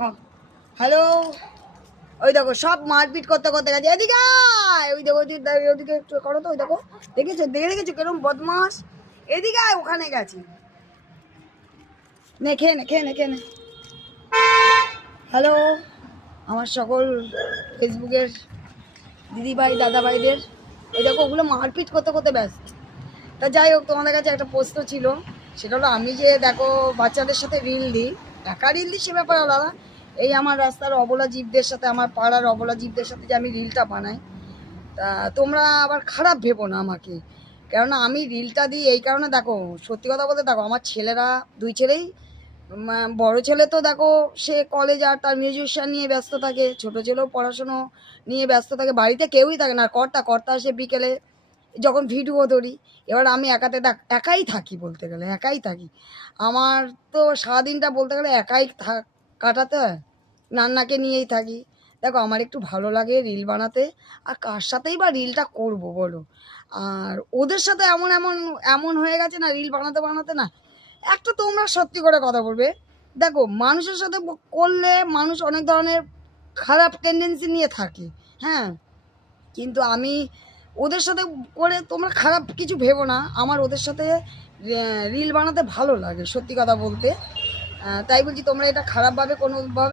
Hello, ওই দেখো সব মারপিট করতে করতে গেছে। এদিকে আয়, ওই দেখো ওদিকে একটু করো তো। ওই দেখো, দেখেছো কেরম বদমাস। এদিকে আয়, ওখানে গেছি। নে খেয়ে নে, খেয়ে নে, খেয়ে নে। হ্যালো আমার সকল ফেসবুকের দিদিভাই দাদাভাইদের। ওই দেখো ওগুলো মারপিট করতে করতে ব্যস্ত। তা যাই হোক, তোমাদের কাছে একটা প্রশ্ন ছিল। সেটা হলো, আমি যে দেখো বাচ্চাদের সাথে রিল দিই, একা রিল দিই সে ব্যাপার আলাদা। এই আমার রাস্তার অবলা জীবদের সাথে, আমার পাড়ার অবলা জীবদের সাথে যে আমি রিলটা বানাই, তা তোমরা আবার খারাপ ভেবো না আমাকে। কেননা আমি রিলটা দিই এই কারণে, দেখো সত্যি কথা বলতে, দেখো আমার ছেলেরা, দুই ছেলেই, বড় ছেলে তো দেখো সে কলেজ আর তার মিউজিশিয়ান নিয়ে ব্যস্ত থাকে, ছোট ছেলেও পড়াশুনো নিয়ে ব্যস্ত থাকে, বাড়িতে কেউই থাকে না। কর্তা কর্তা আসে বিকেলে যখন ভিডিও ধরি। এবার আমি একাই থাকি, বলতে গেলে একাই থাকি। আমার তো সারাদিনটা বলতে গেলে একাই কাটাতে হয়, নান্নাকে নিয়েই থাকি। দেখো আমার একটু ভালো লাগে রিল বানাতে, আর কার সাথেই বা রিলটা করব বলো। আর ওদের সাথে এমন এমন এমন হয়ে গেছে না, রিল বানাতে বানাতে না, একটা তোমরা সত্যি করে কথা বলবে। দেখো মানুষের সাথে করলে মানুষ অনেক ধরনের খারাপ টেন্ডেন্সি নিয়ে থাকে, হ্যাঁ, কিন্তু আমি ওদের সাথে করে তোমরা খারাপ কিছু ভেবো না। আমার ওদের সাথে রিল বানাতে ভালো লাগে, সত্যি কথা বলতে। তাই বলছি তোমরা এটা খারাপভাবে কোনোভাবে